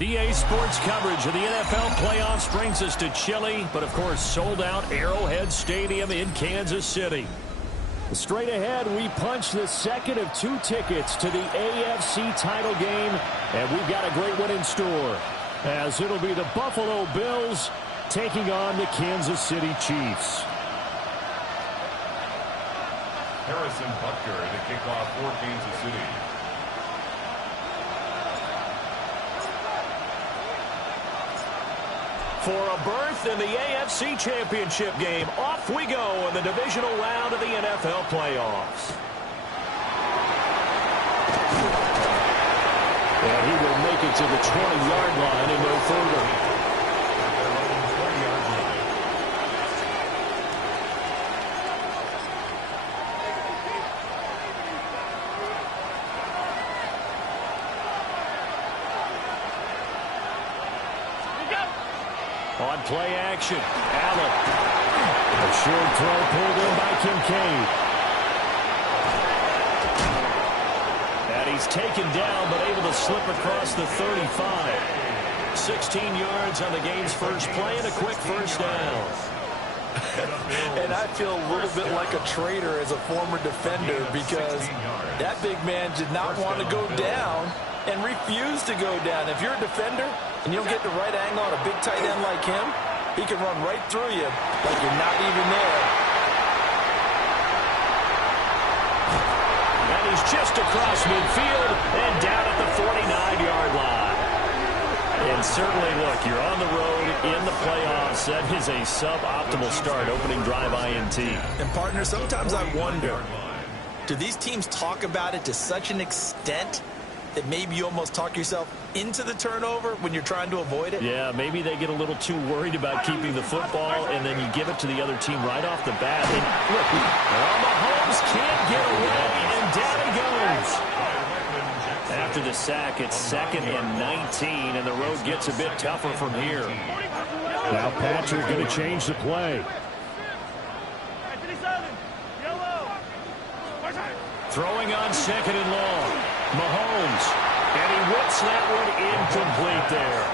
EA Sports coverage of the NFL playoffs brings us to chilly, but of course sold out Arrowhead Stadium in Kansas City. Straight ahead, we punch the second of 2 tickets to the AFC title game, and we've got a great one in store, as it'll be the Buffalo Bills taking on the Kansas City Chiefs. Harrison Butker to kick off for Kansas City. For a berth in the AFC Championship game, off we go in the divisional round of the NFL playoffs. And he will make it to the 20-yard line and no further. On play action, Allen. A short throw pulled in by Kincaid. And he's taken down, but able to slip across the 35. 16 yards on the game's first play and a quick first down. And I feel a little bit like a traitor as a former defender because that big man did not want to go down and refused to go down. If you're a defender and you don't get the right angle on a big tight end like him, he can run right through you like you're not even there. And he's just across midfield and down at the 49-yard line. And certainly, look, you're on the road in the playoffs. That is a suboptimal start, opening drive INT. And, partner, sometimes I wonder, do these teams talk about it to such an extent that maybe you almost talk yourself into the turnover when you're trying to avoid it? Yeah, maybe they get a little too worried about keeping the football, and then you give it to the other team right off the bat. And look, Mahomes can't get away, and down he goes. After the sack, it's 2nd and 19, and the road gets a bit tougher from here. Now Patrick going to change the play. Throwing on 2nd and long. Mahomes. And he whips that one incomplete there.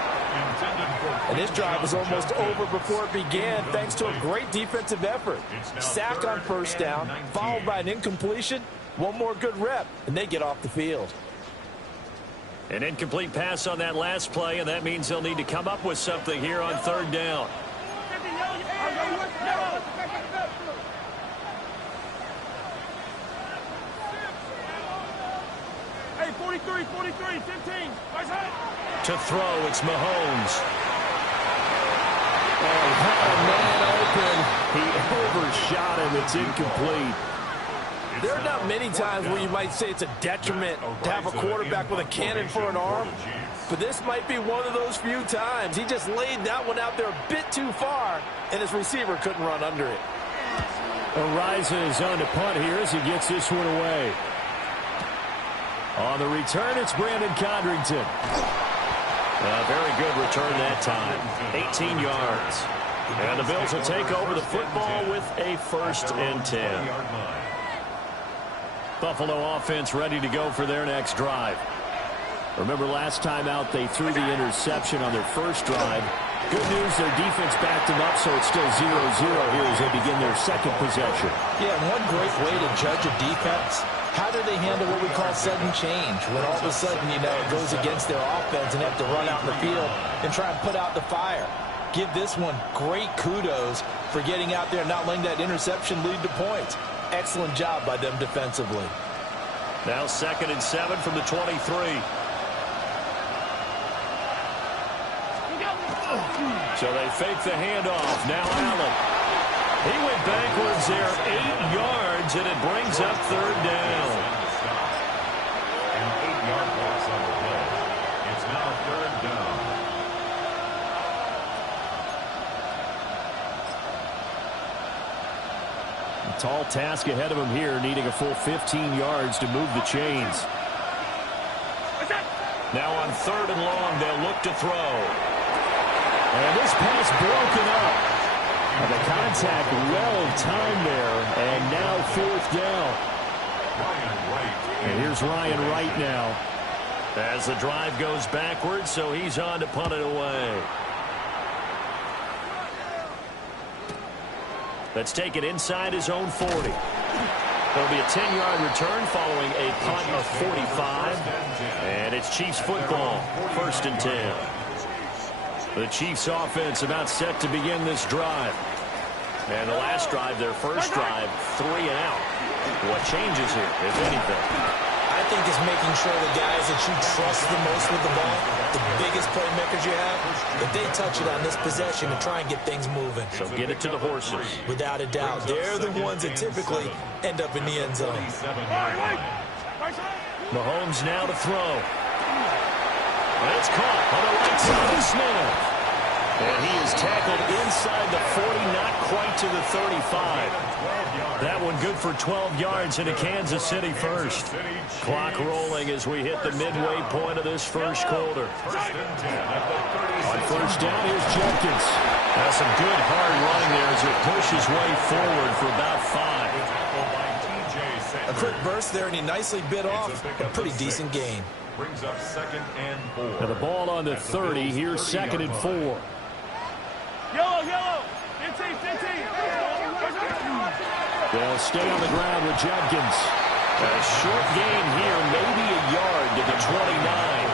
And this drive was almost over before it began thanks to a great defensive effort. Sack on first down, followed by an incompletion. One more good rep, and they get off the field. An incomplete pass on that last play, and that means they'll need to come up with something here on 3rd down. Hey, 43, 15. To throw, it's Mahomes. Oh, had a man open. He overshot him. It's incomplete. There are not many times where you might say it's a detriment to have a quarterback with a cannon for an arm, but this might be one of those few times. He just laid that one out there a bit too far, and his receiver couldn't run under it. Ariza is on to punt here as he gets this one away. On the return, it's Brandon Condrington. A very good return that time. 18 yards. And the Bills will take over the football with a 1st and 10. Buffalo offense ready to go for their next drive. Remember last time out they threw the interception on their first drive. Good news, their defense backed them up, so it's still 0-0 here as they begin their 2nd possession. Yeah, and one great way to judge a defense, how do they handle what we call sudden change? When all of a sudden, you know, it goes against their offense and they have to run out in the field and try and put out the fire. Give this one great kudos for getting out there and not letting that interception lead to points. Excellent job by them defensively. Now 2nd and 7 from the 23. So they fake the handoff. Now Allen. He went backwards there 8 yards, and it brings up 3rd down. An 8-yard loss on the play. It's now 3rd down. Tall task ahead of him here, needing a full 15 yards to move the chains. Now on 3rd and long, they'll look to throw. And this pass broken up. And the contact well timed there, and now 4th down. Ryan Wright. And here's Ryan Wright now. As the drive goes backwards, so he's on to punt it away. Let's take it inside his own 40. There'll be a 10-yard return following a punt of 45. And it's Chiefs football, 1st and 10. The Chiefs offense about set to begin this drive. And the last drive, their first drive, 3 and out. What changes here, if anything? I think it's making sure the guys that you trust the most with the ball, the biggest playmakers you have, that they touch it on this possession and try and get things moving. So get it to the horses. Without a doubt, they're the ones that typically end up in the end zone. Mahomes now to throw. And it's caught on the right side of Smith. And he is tackled inside the 40, not quite to the 35. That one good for 12 yards into Kansas City first. Clock rolling as we hit the midway point of this first quarter. On first down, here's Jenkins. That's some good hard running there as he pushes his way forward for about 5. A quick burst there, and he nicely bit off a pretty decent gain. Brings up 2nd and 4. Now the ball on the 30. Here's 2nd and 4. Yellow, yellow. 15. They'll stay on the ground with Jenkins. A short gain here, maybe a yard to the 29.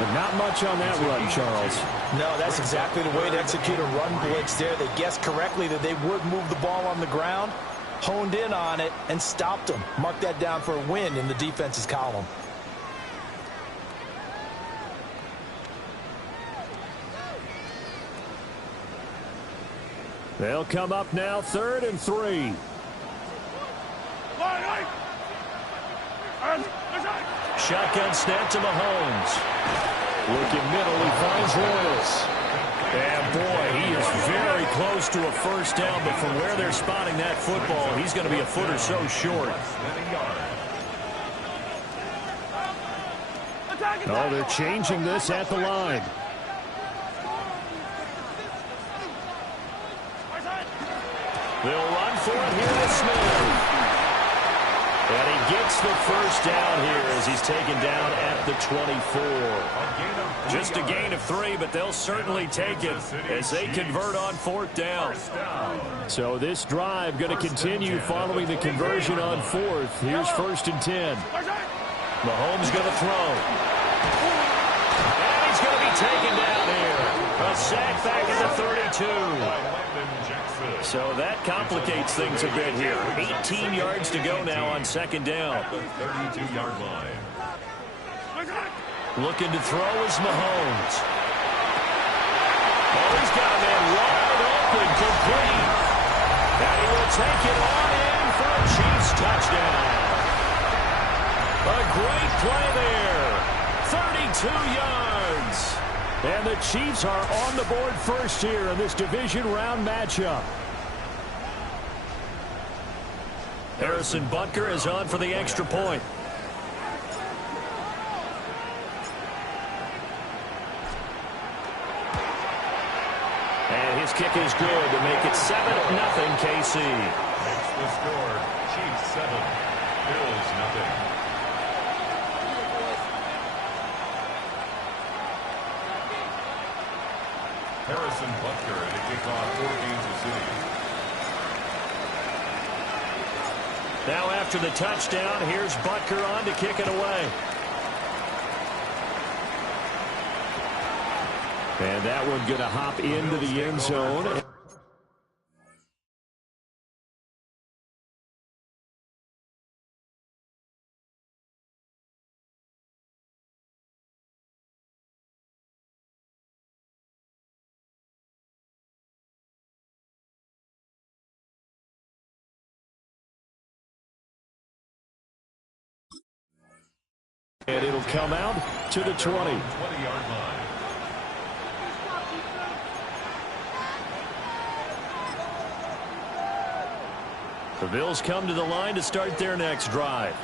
But not much on that run, Charles. No, that's exactly the way to execute a run blitz there. They guessed correctly that they would move the ball on the ground, honed in on it, and stopped them. Mark that down for a win in the defense's column. They'll come up now, 3rd and 3. Shotgun snap to Mahomes. Looking middle, he finds Royals. And boy, he is very close to a first down, but from where they're spotting that football, he's going to be a foot or so short. Oh, they're changing this at the line. They'll run for it here with Smith. And he gets the first down here as he's taken down at the 24. Just a gain of 3, but they'll certainly take it as they convert on 4th down. So this drive going to continue following the conversion on 4th. Here's 1st and 10. Mahomes going to throw. And he's going to be taken down here. A sack back at the 32. So that complicates things a bit here. 18 yards to go now on 2nd down. 32-yard line. Looking to throw is Mahomes. Oh, he's got a man wide open, complete. And he will take it on in for a Chiefs touchdown. A great play there. 32 yards. And the Chiefs are on the board first here in this division round matchup. Harrison Butker is on for the extra point. And his kick is good to make it 7-0 KC. Makes the score. Chiefs 7, Bills 0. Harrison Butker to kick off for Kansas City. Now after the touchdown, here's Butker on to kick it away. And that one going to hop into the end zone. And it'll come out to the 20. 20-yard line. The Bills come to the line to start their next drive.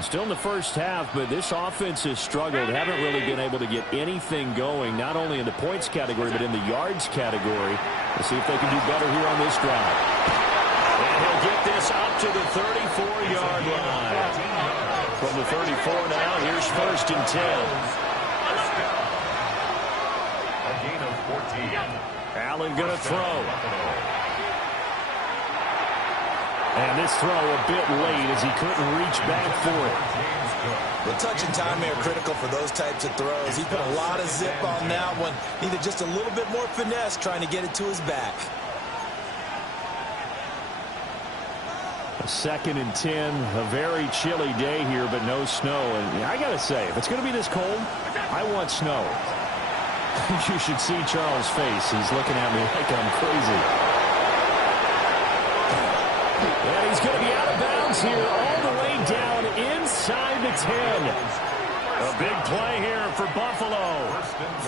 Still in the first half, but this offense has struggled. Haven't really been able to get anything going, not only in the points category, but in the yards category. Let's see if they can do better here on this drive. And he'll get this up to the 34-yard line. From the 34 now, here's 1st and 10. A gain of 14. Allen going to throw. And this throw a bit late as he couldn't reach back for it. The touch and time are critical for those types of throws. He put a lot of zip on that one. Needed just a little bit more finesse trying to get it to his back. A 2nd and 10. A very chilly day here, but no snow. And I got to say, if it's going to be this cold, I want snow. You should see Charles' face. He's looking at me like I'm crazy. And he's going to be out of bounds here all the way down inside the 10. A big play here for Buffalo.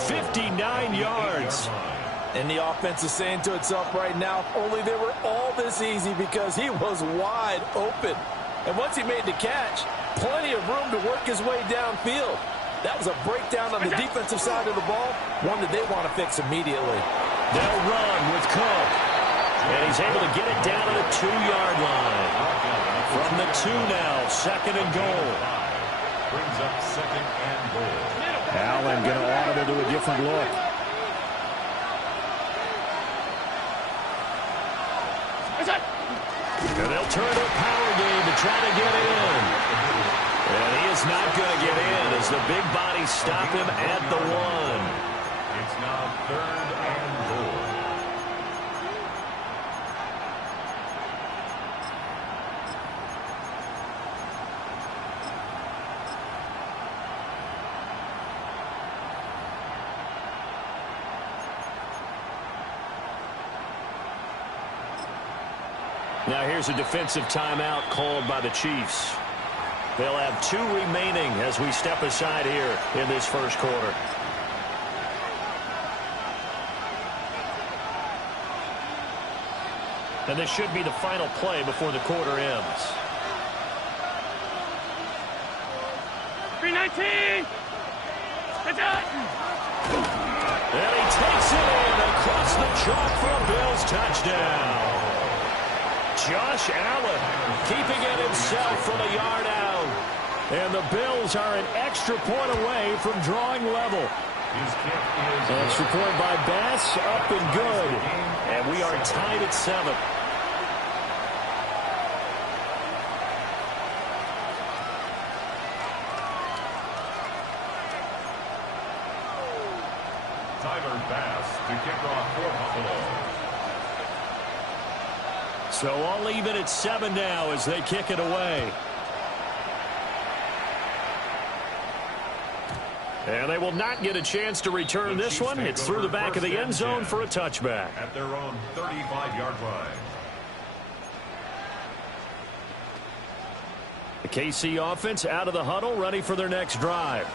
59 yards. And the offense is saying to itself right now, if only they were all this easy, because he was wide open. And once he made the catch, plenty of room to work his way downfield. That was a breakdown on the defensive side of the ball, one that they want to fix immediately. They'll run with Cook. And he's able to get it down to the 2-yard line. From the 2 now, 2nd and goal. Brings up 2nd and goal. Allen going to audible to a different look. And they'll turn to a power game to try to get in. And he is not going to get in as the big bodies stop him at the 1. It's now 3rd and goal. Now here's a defensive timeout called by the Chiefs. They'll have 2 remaining as we step aside here in this first quarter. And this should be the final play before the quarter ends. 319. And he takes it in across the chalk for a Bills touchdown. Josh Allen keeping it himself from a yard out. And the Bills are an extra point away from drawing level. Extra point by Bass, up and good. And we are tied at 7. Tyler Bass to kick off for Buffalo. So all even at 7 now as they kick it away. And they will not get a chance to return this one. It's through the back of the end zone for a touchback. At their own 35-yard line. The KC offense out of the huddle, ready for their next drive.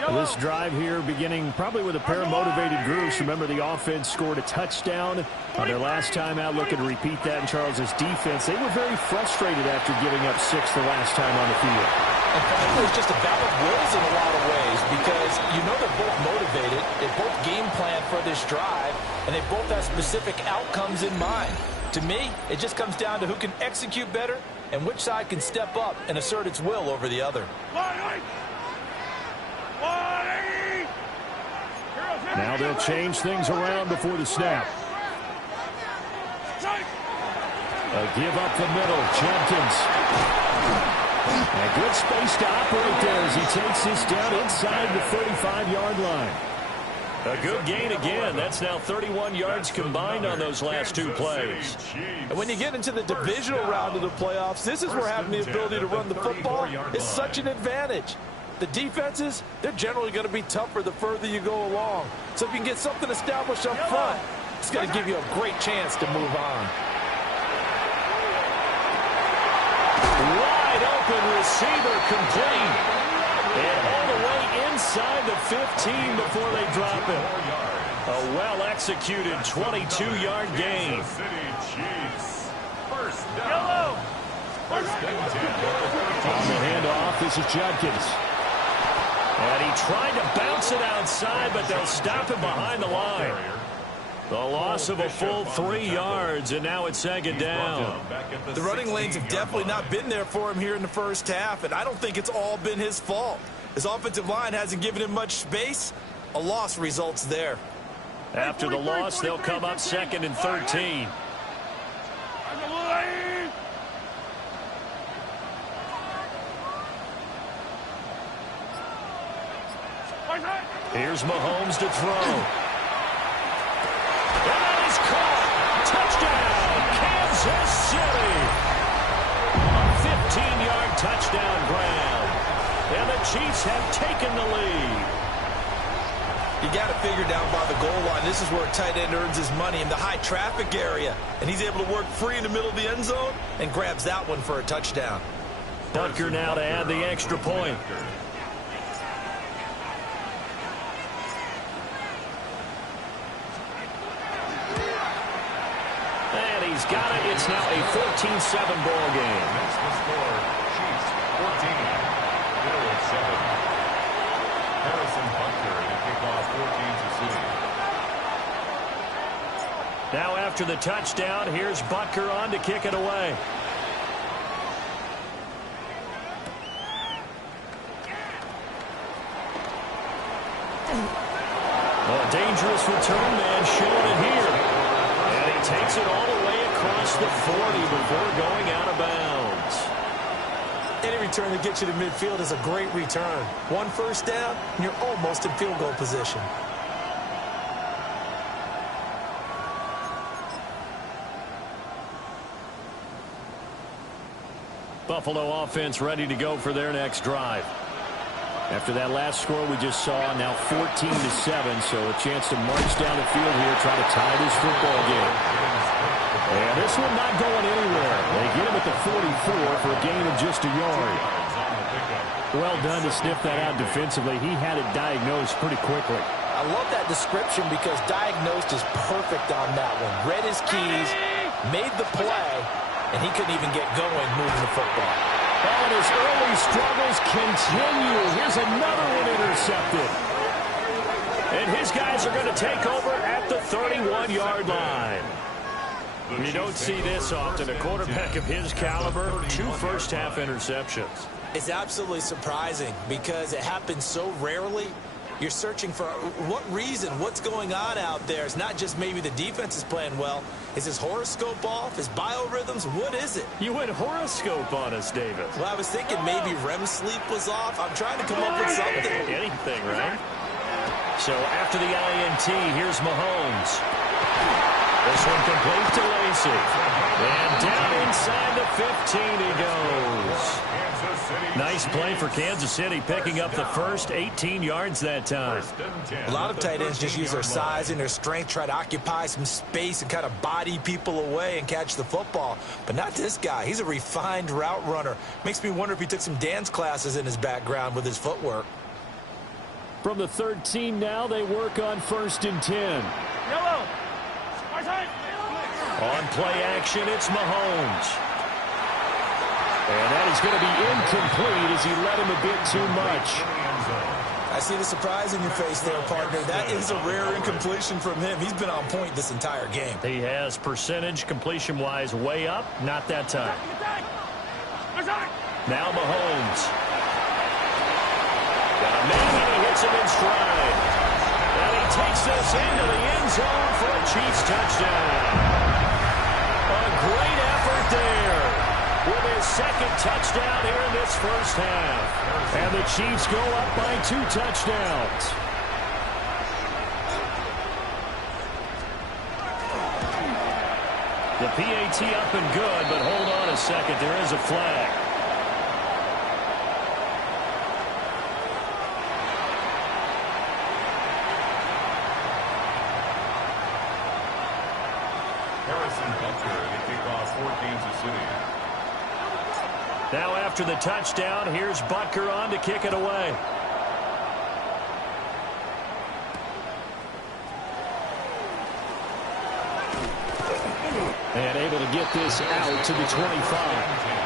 This drive here beginning probably with a pair of motivated groups. Remember, the offense scored a touchdown on their last time out. Looking to repeat that in Charles's defense. They were very frustrated after giving up 6 the last time on the field. And frankly, it's just a battle of wills in a lot of ways, because you know they're both motivated. They both game plan for this drive, and they both have specific outcomes in mind. To me, it just comes down to who can execute better and which side can step up and assert its will over the other. Now they'll change things around before the snap. A give up the middle. Jenkins. A good space to operate there as he takes this down inside the 35-yard line. A good gain again. That's now 31 yards combined on those last 2 plays. And when you get into the divisional round of the playoffs, this is where having the ability to run the football is such an advantage. The defenses, they're generally going to be tougher the further you go along. So if you can get something established up front, it's going to give you a great chance to move on. Wide open receiver complete. And all the way inside the 15 before they drop it. A well-executed 22-yard gain. On the handoff, this is Jenkins. And he tried to bounce it outside, but they'll stop him behind the line. The loss of a full 3 yards, and now it's second down. The running lanes have definitely not been there for him here in the first half, and I don't think it's all been his fault. His offensive line hasn't given him much space. A loss results there. After the loss, they'll come up second and 13. Here's Mahomes to throw. And that is caught. Touchdown, Kansas City. A 15-yard touchdown grab. And the Chiefs have taken the lead. You got to figure down by the goal line. This is where a tight end earns his money, in the high traffic area. And he's able to work free in the middle of the end zone and grabs that one for a touchdown. Butker now to add the extra point. And he's got it. It's now a 14-7 ball game. That's the score. Chiefs 14. Bills 7. Harrison Butker to kick off 14-7. Now after the touchdown, here's Butker on to kick it away. A dangerous return man showing it here. And he takes it all the way across the 40 before going out of bounds. Any return that gets you to midfield is a great return. One first down, and you're almost in field goal position. Buffalo offense ready to go for their next drive. After that last score we just saw, now 14-7, so a chance to march down the field here, try to tie this football game. And this one not going anywhere. They get him at the 44 for a gain of just a yard. Well done to sniff that out defensively. He had it diagnosed pretty quickly. I love that description because diagnosed is perfect on that one. Read his keys, made the play, and he couldn't even get going moving the football. And his early struggles continue. Here's another one intercepted. And his guys are going to take over at the 31-yard line. You don't see this often. A quarterback of his caliber, 2 first-half interceptions. It's absolutely surprising because it happens so rarely. You're searching for what reason, what's going on out there. It's not just maybe the defense is playing well. Is his horoscope off? His biorhythms? What is it? You went horoscope on us, David. Well, I was thinking maybe REM sleep was off. I'm trying to come up with something. Anything, right? So after the INT, here's Mahomes. This one complete to Lacy. And down inside the 15 he goes. Nice play for Kansas City, picking up the first 18 yards that time. A lot of tight ends just use their size and their strength, try to occupy some space and kind of body people away and catch the football. But not this guy. He's a refined route runner. Makes me wonder if he took some dance classes in his background with his footwork. From the 13 now, they work on 1st and 10. Yellow. On play action, it's Mahomes. And that is going to be incomplete as he led him a bit too much. I see the surprise in your face there, partner. That is a rare incompletion from him. He's been on point this entire game. He has percentage completion-wise way up. Not that time. Now Mahomes. Got a man and he hits him in stride. And he takes this into the end zone for a Chiefs touchdown. A great effort there with his second touchdown here in this first half. And the Chiefs go up by 2 touchdowns. The PAT up and good, but hold on a second. There is a flag. Now after the touchdown, here's Butker on to kick it away. And able to get this out to the 25.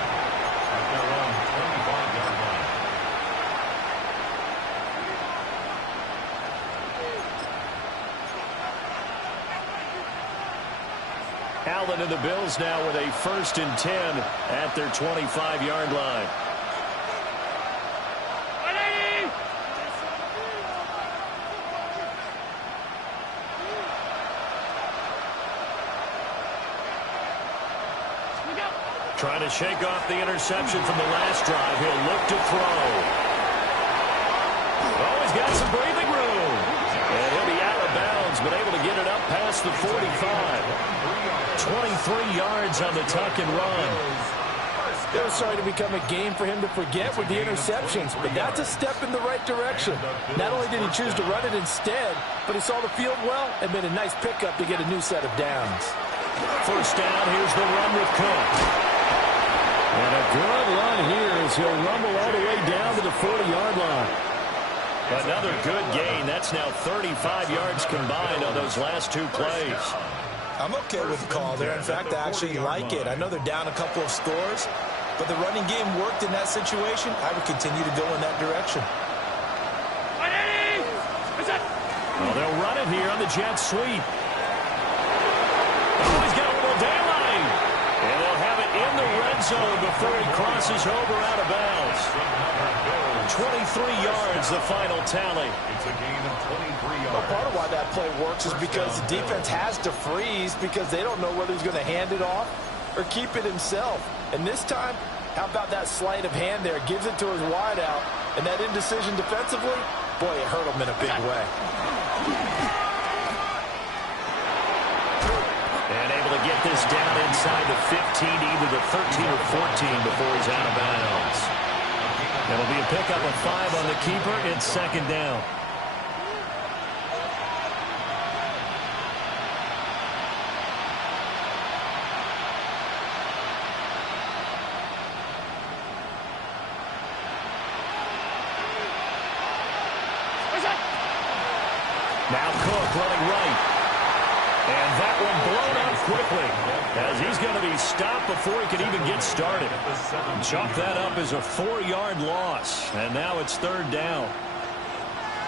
Allen and the Bills now with a 1st and 10 at their 25-yard line. Trying to shake off the interception from the last drive. He'll look to throw. Oh, he's got some breathing room. And he'll be out of bounds, but able to get it up past the 45. 23 yards on the tuck and run. It was starting to become a game for him to forget with the interceptions, but that's a step in the right direction. Not only did he choose to run it instead, but he saw the field well and made a nice pickup to get a new set of downs. 1st down, here's the run with Cook. And a good run here as he'll rumble all the way down to the 40-yard line. Another good gain. That's now 35 yards combined on those last 2 plays. I'm okay with the call there. In fact, I actually like it. I know they're down a couple of scores, but the running game worked in that situation. I would continue to go in that direction. Well, they'll run it here on the jet sweep. Oh, he's got a little daylight. And they'll have it in the red zone before he crosses over out of bounds. 23 yards, the final tally. It's a gain of 23 yards. Well, part of why that play works is because the defense has to freeze because they don't know whether he's going to hand it off or keep it himself. And this time, how about that sleight of hand there? Gives it to his wideout. And that indecision defensively, boy, it hurt him in a big way. And able to get this down inside the 15, either the 13 or 14 before he's out of bounds. It'll be a pickup of 5 on the keeper. It's 2nd down. Now Cook running right. And that one blown up quickly as he's going to be stopped before he can even get started. Chalk that up as a 4-yard loss. And now it's 3rd down.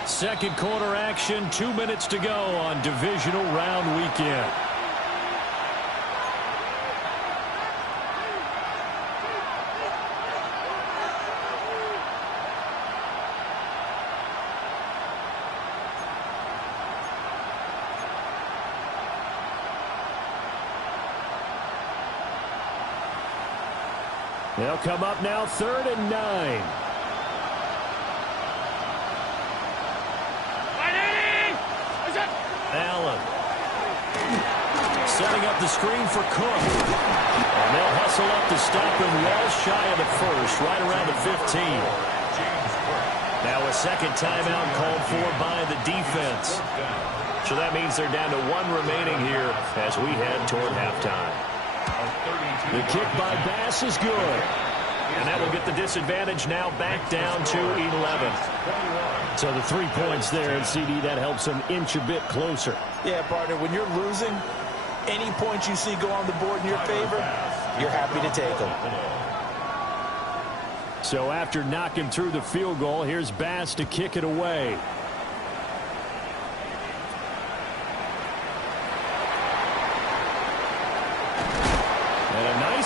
2nd quarter action, 2 minutes to go on divisional round weekend. They'll come up now 3rd and 9. Allen. Setting up the screen for Cook. And they'll hustle up to stop him well shy of the 1st, right around the 15. Now a 2nd timeout called for by the defense. So that means they're down to 1 remaining here as we head toward halftime. The kick by Bass is good. And that will get the disadvantage now back down to 11. So the 3 points there, and CD, that helps them inch a bit closer. Yeah, partner, when you're losing, any points you see go on the board in your favor, you're happy to take them. So after knocking through the field goal, here's Bass to kick it away.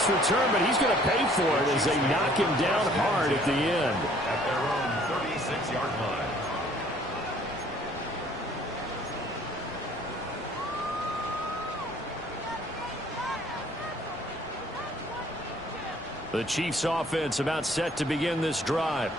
Return, but he's going to pay for it as they knock him down hard at the end. At their own 36-yard line. The Chiefs offense about set to begin this drive.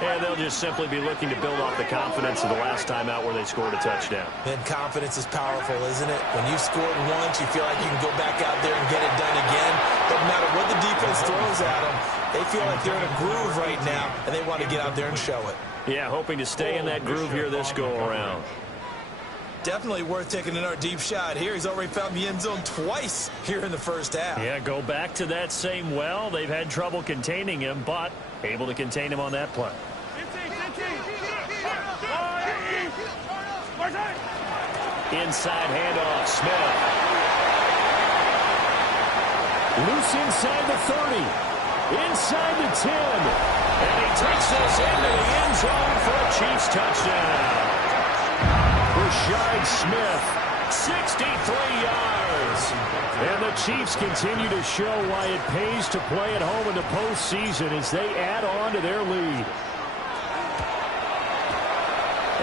And they'll just simply be looking to build off the confidence of the last time out where they scored a touchdown. And confidence is powerful, isn't it? When you've scored once, you feel like you can go back out there and get it done again. Doesn't matter what the defense throws at them. They feel like they're in a groove right now, and they want to get out there and show it. Yeah, hoping to stay in that groove here this go-around. Definitely worth taking another deep shot here. He's already found the end zone twice here in the 1st half. Yeah, go back to that same well. They've had trouble containing him, but able to contain him on that play. Inside handoff, Smith. Loose inside the 30. Inside the 10. And he takes us into the end zone for a Chiefs touchdown. Rashard Smith, 63 yards. Chiefs continue to show why it pays to play at home in the postseason as they add on to their lead.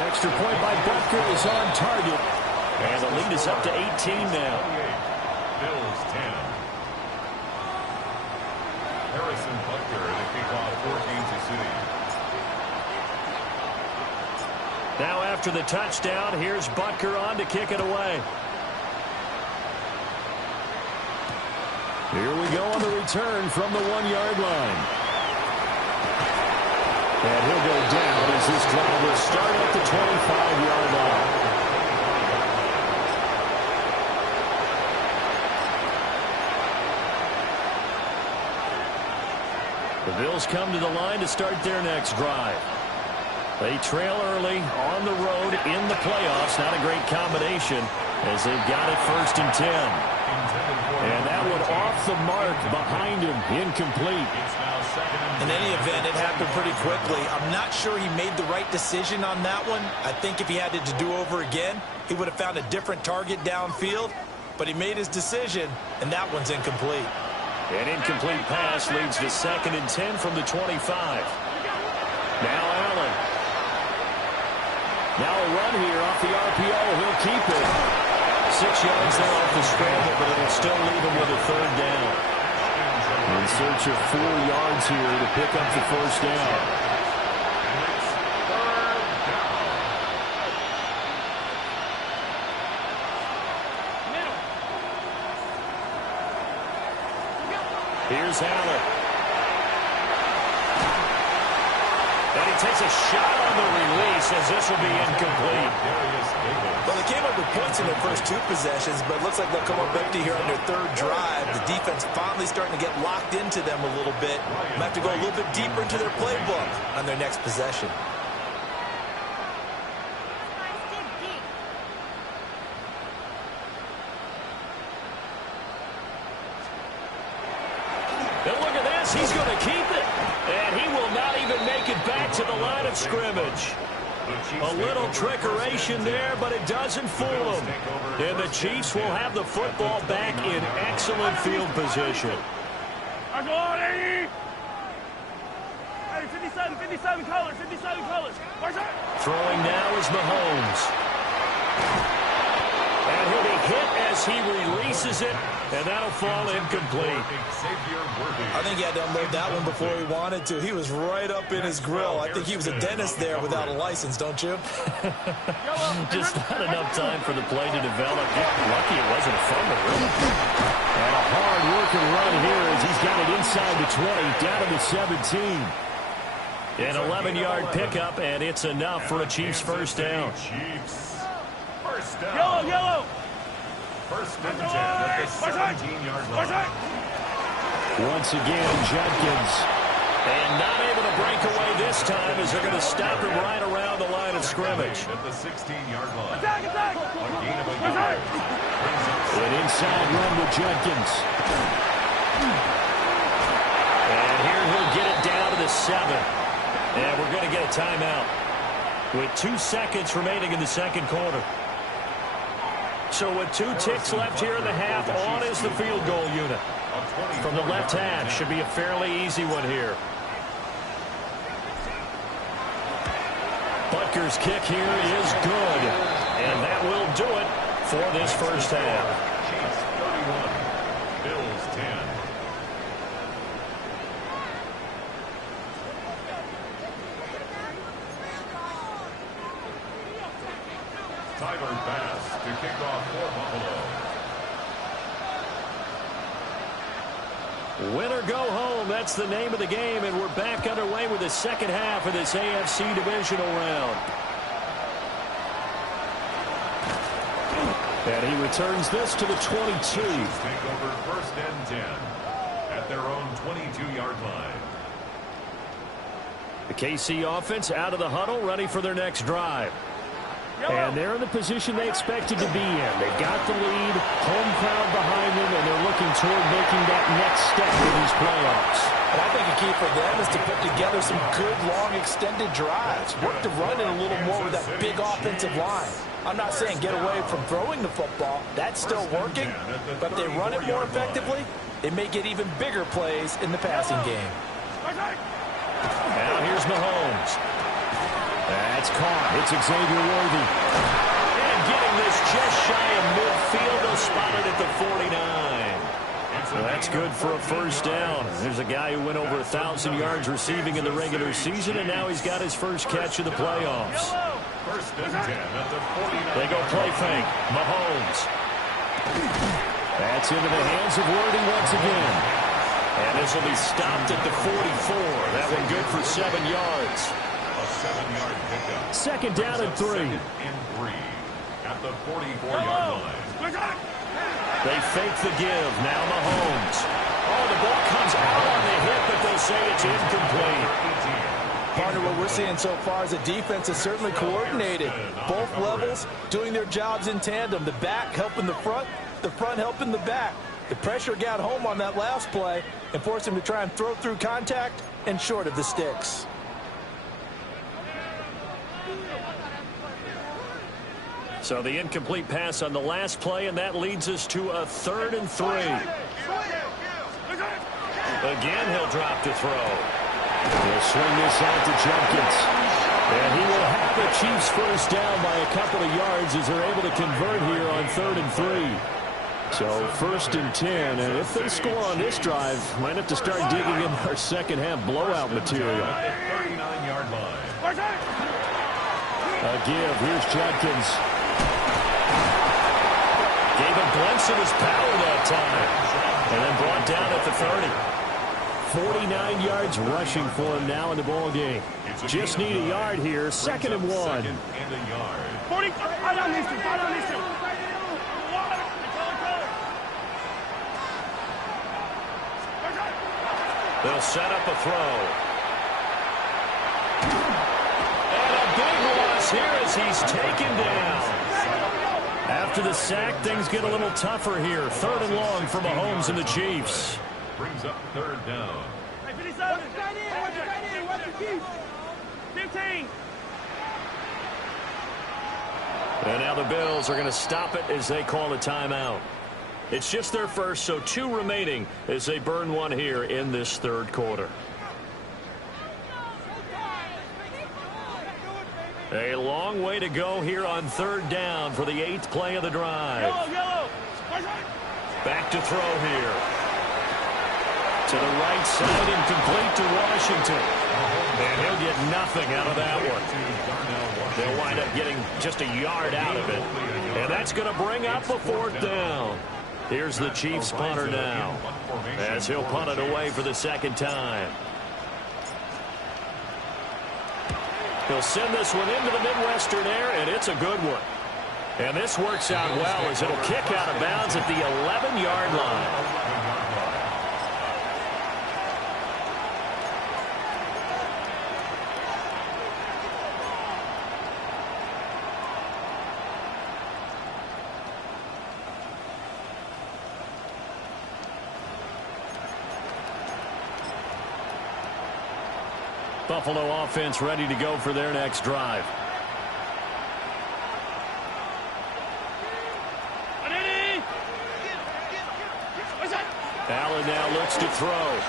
Extra point by Butker is on target. And the lead is up to 18 now. Bills 10. Harrison Butker to kick off for Kansas City. Now after the touchdown, here's Butker on to kick it away. Here we go on the return from the 1-yard line. And he'll go down as this drive will start at the 25-yard line. The Bills come to the line to start their next drive. They trail early on the road in the playoffs. Not a great combination as they've got it 1st and 10. And that one off the mark behind him, incomplete. In any event, it happened pretty quickly. I'm not sure he made the right decision on that one. I think if he had to do over again, he would have found a different target downfield. But he made his decision, and that one's incomplete. An incomplete pass leads to 2nd and 10 from the 25. Now Allen. Now a run here off the RPO. He'll keep it. 6 yards there off the scramble, but it'll still leave him with a 3rd down. In search of 4 yards here to pick up the 1st down. Here's Allen. And he takes a shot on the release as this will be incomplete. Well, they came up with points in their first 2 possessions, but it looks like they'll come up empty here on their 3rd drive. The defense finally starting to get locked into them a little bit. Might have to go a little bit deeper into their playbook on their next possession. And look at this. He's going to keep it. And he will not even make it back to the line of scrimmage. A little trickeration there, but it doesn't fool them. And the Chiefs will have the football back in excellent field position. Hey, 57 colors, 57 colors. Throwing now is Mahomes. And he'll be hit as he releases it, and that'll fall incomplete. I think he had to unload that one before he wanted to. He was right up in his grill. I think he was a dentist there without a license, don't you? Just not enough time for the play to develop. Lucky it wasn't a fumble, really. And a hard-working run here as he's got it inside the 20, down to the 17. An 11-yard pickup, and it's enough for a Chiefs 1st down. First down. Yellow. 1st and 10 at the 17-yard line. Once again, Jenkins. And not able to break away this time as they're going to stop him right around the line of scrimmage. At the 16-yard line. Attack. A gain of a yard. An inside run with Jenkins. And here he'll get it down to the 7. And we're going to get a timeout with 2 seconds remaining in the 2nd quarter. So with 2 ticks left here in the half, on is the field goal unit. From the left hash, should be a fairly easy one here. Butker's kick here is good. And that will do it for this 1st half. Chiefs 31, Bills 10. Tyler Bass to kick off for Buffalo. Win or go home, that's the name of the game, and we're back underway with the 2nd half of this AFC divisional round. And he returns this to the 22. Take over 1st and 10 at their own 22-yard line. The KC offense out of the huddle, ready for their next drive. And they're in the position they expected to be in. They've got the lead, home crowd behind them, and they're looking toward making that next step in these playoffs. And I think a key for them is to put together some good, long, extended drives. Work to run it a little more with that big offensive line. I'm not saying get away from throwing the football. That's still working. But if they run it more effectively, they may get even bigger plays in the passing game. Now here's Mahomes. That's caught. It's Xavier Worthy. And getting this just shy of midfield. They'll spot it at the 49. Well, that's good for a first down. There's a guy who went over 1,000 yards receiving in the regular season, and now he's got his first catch of the playoffs. First and 10 at the 49. They go play fake. Mahomes. That's into the hands of Worthy once again. And this will be stopped at the 44. That one good for 7 yards. A 7-yard pickup. Second down and 3. Second and 3 at the 44-yard line. They fake the give. Now Mahomes. Oh, the ball comes out on the hit, but they'll say it's incomplete. Partner, what we're seeing so far is the defense is certainly coordinated. Both levels doing their jobs in tandem. The back helping the front helping the back. The pressure got home on that last play and forced him to try and throw through contact and short of the sticks. So the incomplete pass on the last play, and that leads us to a 3rd and 3. Again, he'll drop to throw. He'll swing this out to Jenkins. And he will have the Chiefs first down by a couple of yards as they're able to convert here on 3rd and 3. So 1st and 10, and if they score on this drive, might have to start digging in our second half blowout material. 39-yard line. A give. Here's Jenkins. Gave a glimpse of his power that time. And then brought down at the 30. 49 yards rushing for him now in the ball game. Just need a yard here. 2nd and 1. Second and a yard. 40. Fight on these two. Fight on these two. They'll set up a throw. And a big loss here as he's taken down. After the sack, things get a little tougher here. 3rd and long for Mahomes and the Chiefs. Brings up 3rd down. Hey, 57. Watch the keys. 15. And now the Bills are going to stop it as they call a timeout. It's just their first, so 2 remaining as they burn one here in this 3rd quarter. A long way to go here on 3rd down for the 8th play of the drive. Back to throw here. To the right side and complete to Washington. And he'll get nothing out of that one. They'll wind up getting just a yard out of it. And that's going to bring up a 4th down. Here's the Chiefs punter now as he'll punt it away for the 2nd time. He'll send this one into the Midwestern air, and it's a good one. And this works out well as it'll kick out of bounds at the 11-yard line. Buffalo offense ready to go for their next drive. Allen now looks to throw.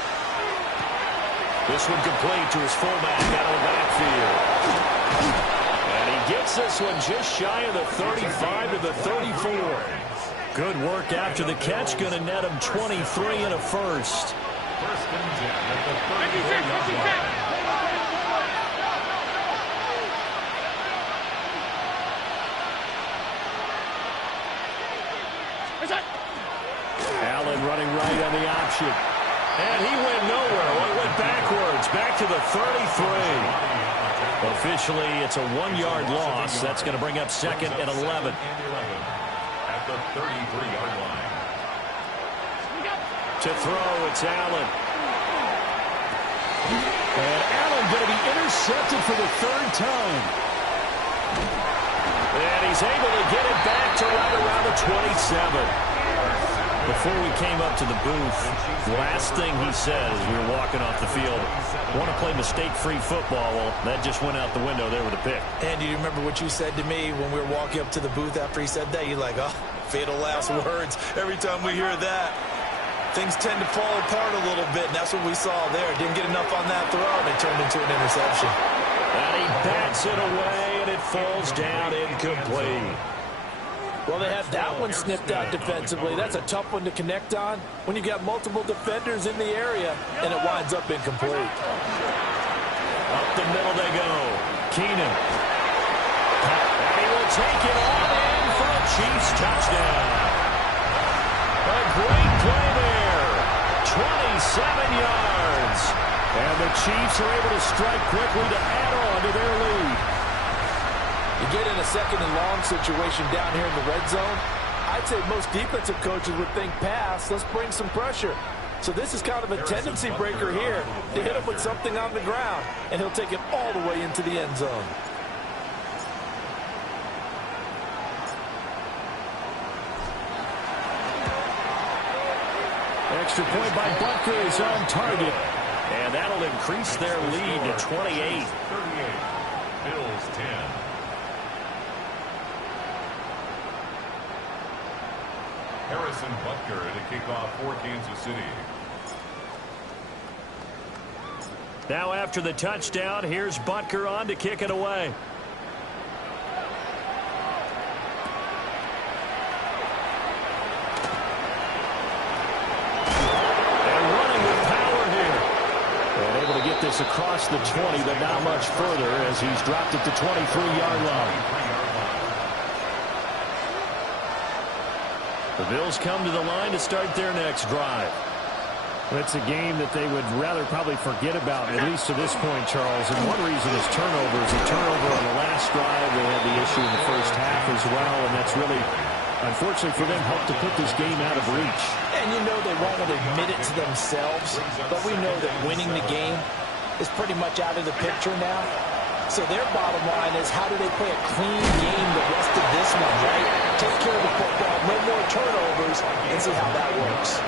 This one complete to his fullback out of the backfield. And he gets this one just shy of the 35 to the 34. Good work after the catch. Going to net him 23 and a first. 1st and 10 at the 34-yard line. Allen running right on the option. And he went nowhere. Well, he went backwards. Back to the 33. Officially, it's a 1-yard loss. That's going to bring up 2nd and 11. At the 33-yard line. To throw, it's Allen. And Allen going to be intercepted for the 3rd time. And he's able to get it back to right around the 27. Before we came up to the booth, the last thing he said as we were walking off the field, want to play mistake-free football. Well, that just went out the window there with a pick. And you remember what you said to me when we were walking up to the booth after he said that? You're like, oh, fatal last words. Every time we hear that, things tend to fall apart a little bit, and that's what we saw there. Didn't get enough on that throw, and it turned into an interception. And he bats it away, and it falls down incomplete. Well, they had that one snipped out defensively. That's a tough one to connect on when you got multiple defenders in the area, and it winds up incomplete. Up the middle they go. Keenan. And he will take it on in for a Chiefs touchdown. A great play there. 27 yards. And the Chiefs are able to strike quickly to add on to their lead. You get in a second and long situation down here in the red zone, I'd say most defensive coaches would think pass, let's bring some pressure. So this is kind of a tendency breaker here to hit him with something on the ground, and he'll take it all the way into the end zone. Extra point by Butker is on target. And that'll increase their lead to 28. 38. Bills 10. Harrison Butker to kick off for Kansas City. Now after the touchdown, here's Butker on to kick it away. And running with power here. And able to get this across the 20, but not much further as he's dropped it to 23-yard line. The Bills come to the line to start their next drive. It's a game that they would rather probably forget about, at least to this point, Charles. And one reason is turnovers. A turnover on the last drive. They had the issue in the first half as well, and that's really, unfortunately for them, helped to put this game out of reach. And you know they won't admit it to themselves, but we know that winning the game is pretty much out of the picture now. So their bottom line is, how do they play a clean game the rest of this one, right? Take care of the football, no more turnovers, and see how that works.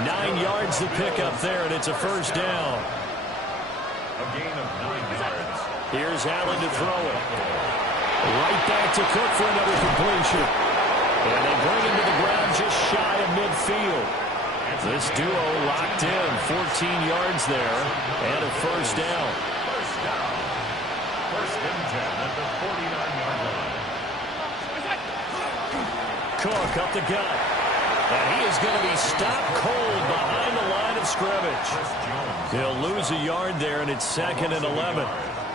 9 yards to pick up there, and it's a first down. A gain of 9 yards. Here's Allen to throw it. Right back to Cook for another completion. And they bring him to the ground just shy of midfield. This duo locked in, 14 yards there, and a first down. First down. First and 10 at the 49-yard line. Cook up the gut. And he is going to be stopped cold behind the line of scrimmage. He'll lose a yard there, and it's 2nd and 11.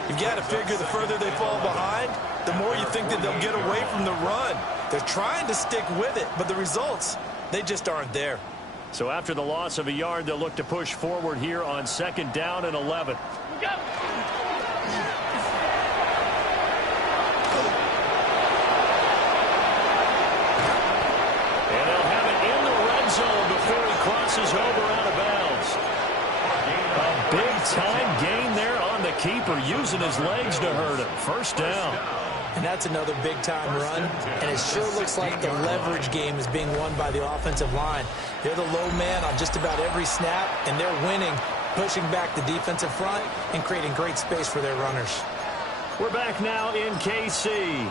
You've got to figure the further they fall behind, the more you think that they'll get away from the run. They're trying to stick with it, but the results, they just aren't there. So after the loss of a yard, they'll look to push forward here on 2nd down and 11. Before he crosses over out of bounds. A big-time gain there on the keeper, using his legs to hurt him. First down. And that's another big-time run, and it sure looks like the leverage game is being won by the offensive line. They're the low man on just about every snap, and they're winning, pushing back the defensive front and creating great space for their runners. We're back now in KC.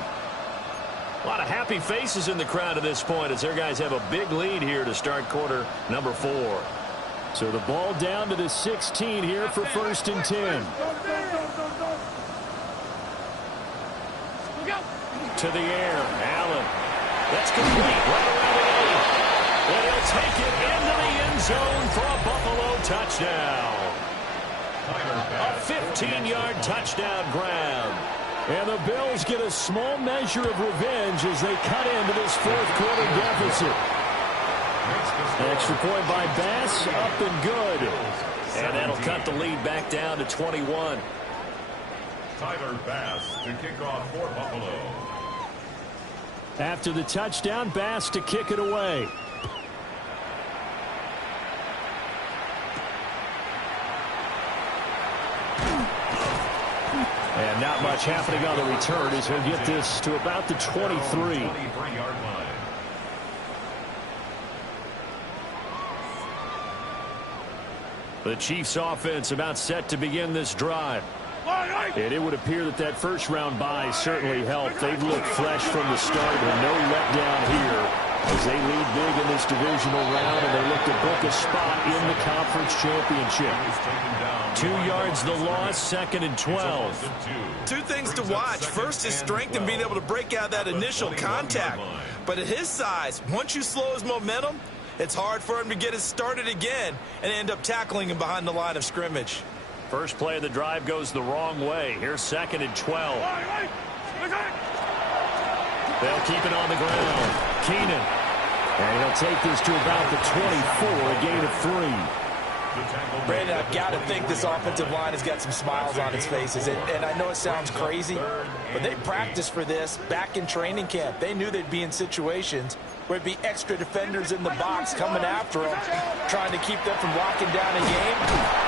A lot of happy faces in the crowd at this point as their guys have a big lead here to start quarter number 4. So the ball down to the 16 here for 1st and 10. To the air, Allen. That's complete right around the 8. And he'll take it into the end zone for a Buffalo touchdown. A 15-yard touchdown grab. And the Bills get a small measure of revenge as they cut into this 4th quarter deficit. Extra point by Bass, up and good. And that'll cut the lead back down to 21. Tyler Bass to kick off for Buffalo. After the touchdown, Bass to kick it away. And not much happening on the return as he'll get this to about the 23. The Chiefs offense about set to begin this drive. And it would appear that that first round bye certainly helped. They've looked fresh from the start and no letdown here as they lead big in this divisional round, and they look to book a spot in the conference championship. 2 yards the loss, 2nd and 12. Two things to watch. First, his strength and being able to break out that initial contact. But at his size, once you slow his momentum, it's hard for him to get it started again and end up tackling him behind the line of scrimmage. First play of the drive goes the wrong way. Here's 2nd and 12. They'll keep it on the ground. Keenan. And he'll take this to about the 24, a gain of 3. Brandon, I've got to think this offensive line has got some smiles on its faces. And I know it sounds crazy, but they practiced for this back in training camp. They knew they'd be in situations where there'd be extra defenders in the box coming after them, trying to keep them from locking down a game.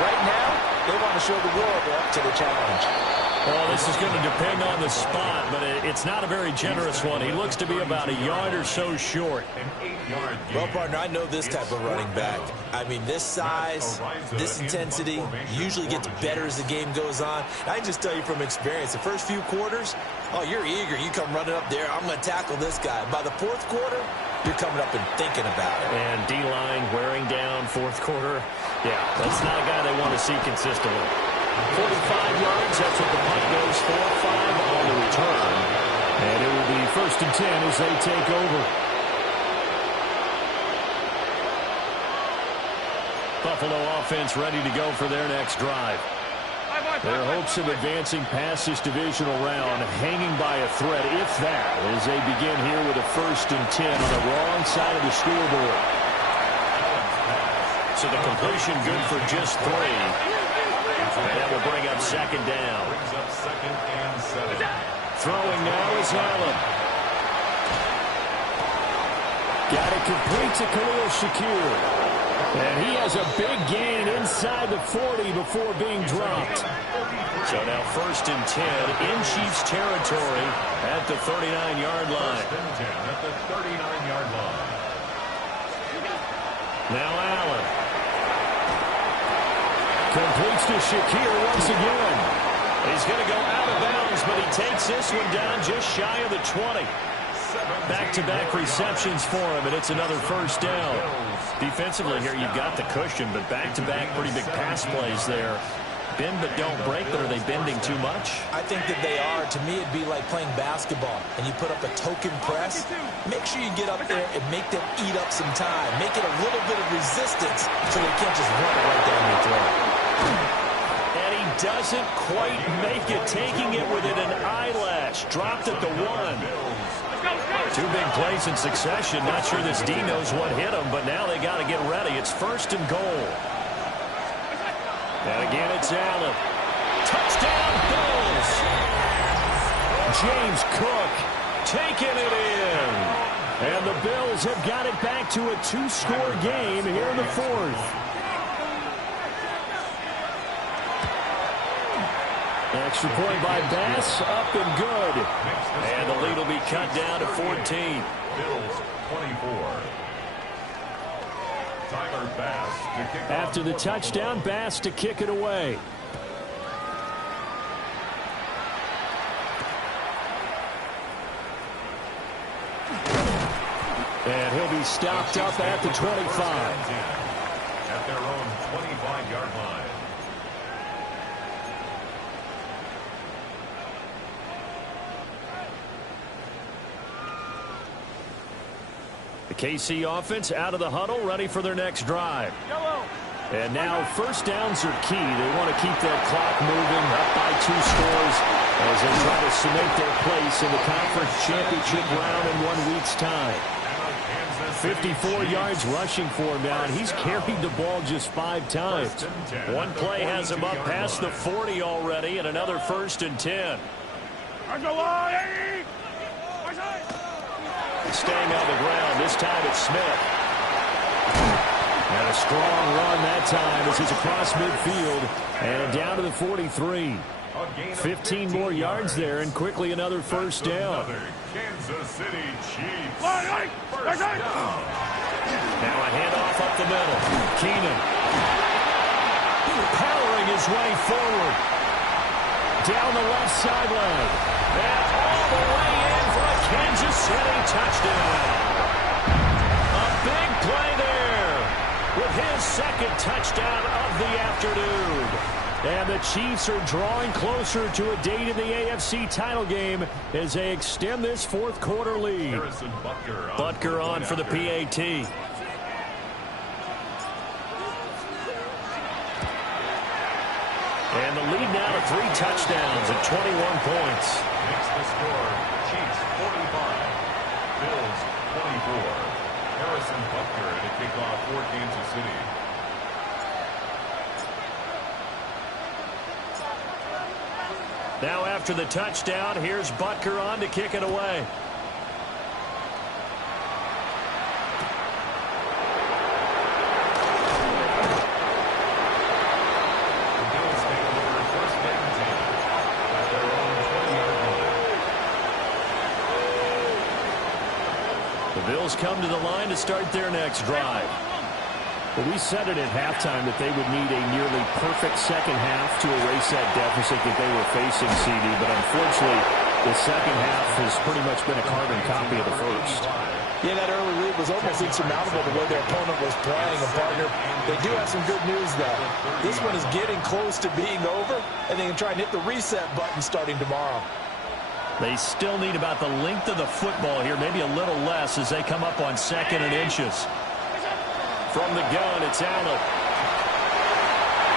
Right now, they want to show the world they're up to the challenge. Well, this is going to depend on the spot, but it's not a very generous one. He looks to be about a yard or so short. Well, partner, I know this type of running back. I mean, this size, this intensity usually gets better as the game goes on. I can just tell you from experience, the first few quarters, oh, you're eager. You come running up there, I'm going to tackle this guy. By the 4th quarter, you're coming up and thinking about it. And D-line wearing down 4th quarter. Yeah, that's not a guy they want to see consistently. 45 yards, that's what the punt goes for. 5 on the return. And it will be 1st and 10 as they take over. Buffalo offense ready to go for their next drive. Their hopes of advancing past this divisional round hanging by a thread, if that, as they begin here with a 1st and 10 on the wrong side of the scoreboard. So the completion good for just 3. And that will bring up 2nd down. Throwing now is Allen. Got it complete to Khalil Shakir. And he has a big gain inside the 40 before being dropped. So now 1st and 10 in Chiefs territory at the 39-yard line. Now Allen. Completes to Shakir once again. He's going to go out of bounds, but he takes this one down just shy of the 20. Back-to-back receptions for him, and it's another 1st down. Defensively here, you've got the cushion, but back-to-back pretty big pass plays there. Bend but don't break, but are they bending too much? I think that they are. To me, it'd be like playing basketball, and you put up a token press. Make sure you get up there and make them eat up some time. Make it a little bit of resistance so they can't just run it right down your throat. And he doesn't quite make it, taking it within an eyelash. Dropped at the 1. 2 big plays in succession. Not sure this D knows what hit him, but now they got to get ready. It's 1st and goal. And again, it's Allen. Touchdown, Bills! James Cook taking it in. And the Bills have got it back to a 2-score game here in the 4th. Extra point by Bass, up and good. And the lead will be cut down to 14. Bills 24. Tyler Bass to kick After the touchdown, Bass to kick it away. And he'll be stopped up at the 25. At their own 25-yard line. The KC offense out of the huddle, ready for their next drive. And now 1st downs are key. They want to keep that clock moving up by 2 scores as they try to cement their place in the conference championship round in 1 week's time. 54 yards rushing for him now, and he's carried the ball just 5 times. One play has him up past the 40 already, and another 1st and 10. Staying on the ground, this time it's Smith. And a strong run that time as he's across midfield and down to the 43. 15 more yards there, and quickly another 1st down. Kansas City Chiefs. Now a handoff up the middle. Keenan. powering his way forward. Down the left sideline. And all the way in for a Kansas City touchdown. A big play there with his second touchdown of the afternoon. And the Chiefs are drawing closer to a date in the AFC title game as they extend this fourth quarter lead. Butker on for the PAT. And the lead now to 3 touchdowns at 21 points. Makes the score Chiefs 45, Bills 24. Harrison Butker to kick off for Kansas City. Now after the touchdown, here's Butker on to kick it away. The Bills take over first and 10 at their own 20-yard line. The Bills come to the line to start their next drive. Well, we said it at halftime that they would need a nearly perfect second half to erase that deficit that they were facing, CD. But unfortunately, the second half has pretty much been a carbon copy of the first. Yeah, that early lead was almost insurmountable the way their opponent was playing. And, partner, they do have some good news, though. This one is getting close to being over, and they can try and hit the reset button starting tomorrow. They still need about the length of the football here, maybe a little less as they come up on 2nd and inches. From the gun, it's Allen.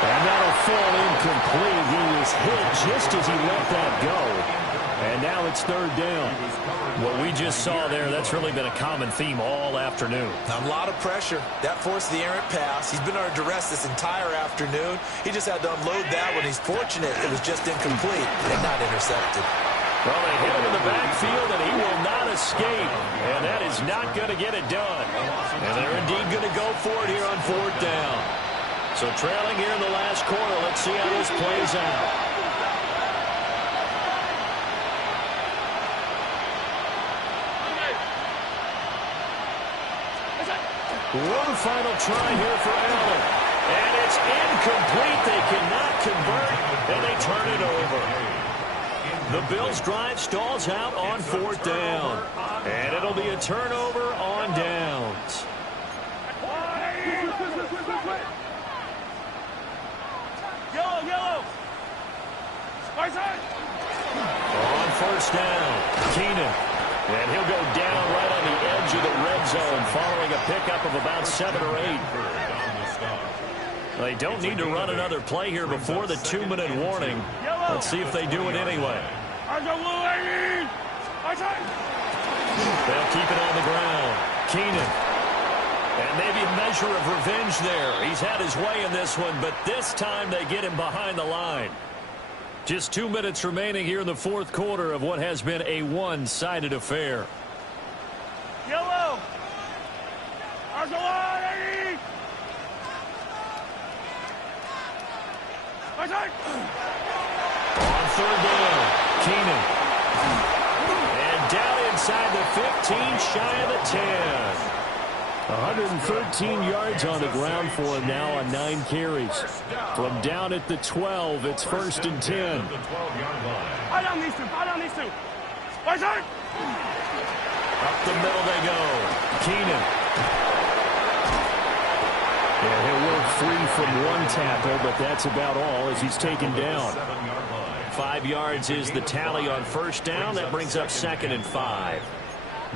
And that'll fall incomplete. He was hit just as he let that go. And now it's 3rd down. What we just saw there, that's really been a common theme all afternoon. A lot of pressure. That forced the errant pass. He's been under duress this entire afternoon. He just had to unload that one. He's fortunate it was just incomplete and not intercepted. Well, they hit him in the backfield, and he will not escape. And that is not going to get it done. And they're indeed going to go for it here on 4th down. So trailing here in the last quarter. Let's see how this plays out. One final try here for Allen. And it's incomplete. They cannot convert, and they turn it over. The Bills' drive stalls out on 4th down. And it'll be a turnover on downs. Yellow. Right side. On 1st down, Keenan. And he'll go down right on the edge of the red zone following a pickup of about 7 or 8. They don't need to run another play here before the 2-minute warning. Let's see if they do it anyway. They'll keep it on the ground. Keenan. And maybe a measure of revenge there. He's had his way in this one, but this time they get him behind the line. Just 2 minutes remaining here in the 4th quarter of what has been a one-sided affair. Yellow. On 3rd down, Keenan. And down inside the 15, shy of the 10. 113 yards on the ground for him now on 9 carries. From down at the 12, it's 1st and 10. Fall down these two. Right side. Up the middle they go. Keenan. And he'll work free from one tackle, but that's about all as he's taken down. 5 yards is the tally on 1st down. That brings up 2nd and 5.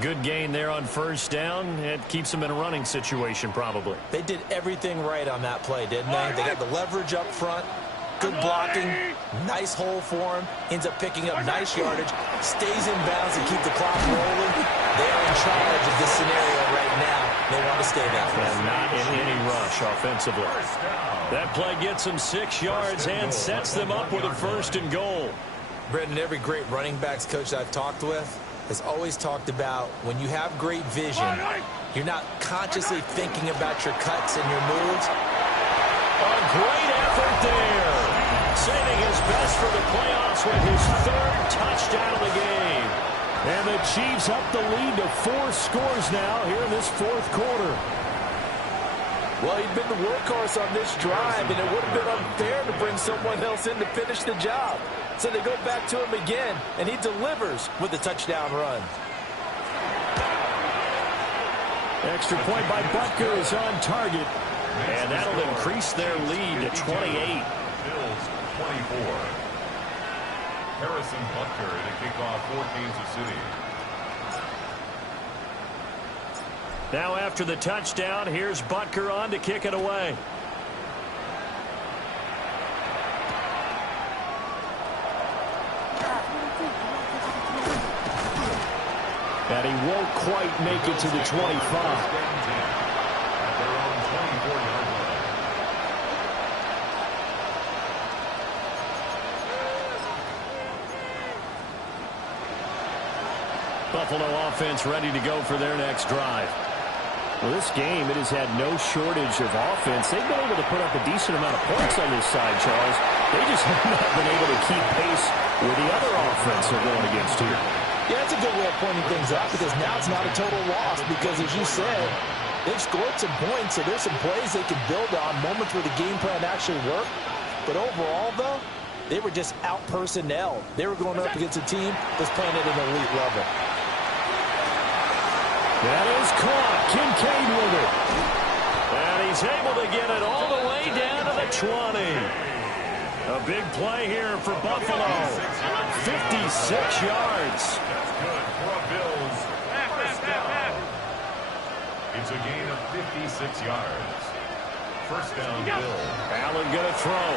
Good gain there on 1st down. It keeps them in a running situation probably. They did everything right on that play, didn't they? They got the leverage up front, good blocking, nice hole for him, ends up picking up nice yardage, stays in bounds to keep the clock rolling. They are in charge of this scenario right now. They want to stay that way. And not in any rush offensively. That play gets them 6 yards and sets them up with a 1st and goal. Brendan, every great running backs coach I've talked with has always talked about when you have great vision, you're not consciously thinking about your cuts and your moves. A great effort there. Saving his best for the playoffs with his 3rd touchdown of the game. And the Chiefs up the lead to 4 scores now here in this 4th quarter. Well, he'd been the workhorse on this drive, and it would have been unfair to bring someone else in to finish the job. So they go back to him again, and he delivers with a touchdown run. Extra point by Butker is on target. And that'll increase their lead to 28. Bills 24. Harrison Butker to kick off for Kansas City. Now after the touchdown, here's Butker on to kick it away. And he won't quite make it to the 25. Buffalo offense ready to go for their next drive. Well, this game, it has had no shortage of offense. They've been able to put up a decent amount of points on this side, Charles. They just have not been able to keep pace with the other offense they're going against here. Yeah, that's a good way of pointing things out because now it's not a total loss because, as you said, they've scored some points, so there's some plays they can build on, moments where the game plan actually worked. But overall, though, they were just out-personnel. They were going up against a team that's playing at an elite level. That is caught. Kincaid with it. And he's able to get it all the way down to the 20. A big play here for Buffalo. 56 yards. That's good for a Bills first down. It's a gain of 56 yards. First down, Bills. Allen going to throw.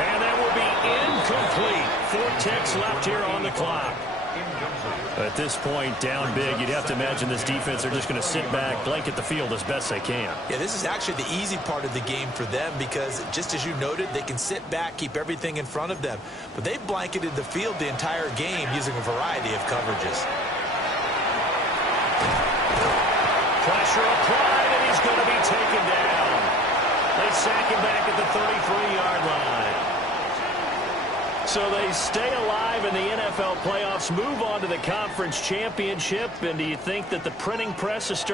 And that will be incomplete. 4 ticks left here on the clock. At this point, down big, you'd have to imagine this defense, they're just going to sit back, blanket the field as best they can. Yeah, this is actually the easy part of the game for them because, just as you noted, they can sit back, keep everything in front of them. But they've blanketed the field the entire game using a variety of coverages. Pressure applied, and he's going to be taken down. They sack him back at the 33-yard line. So they stay alive in the NFL playoffs, move on to the conference championship, and do you think that the printing press is starting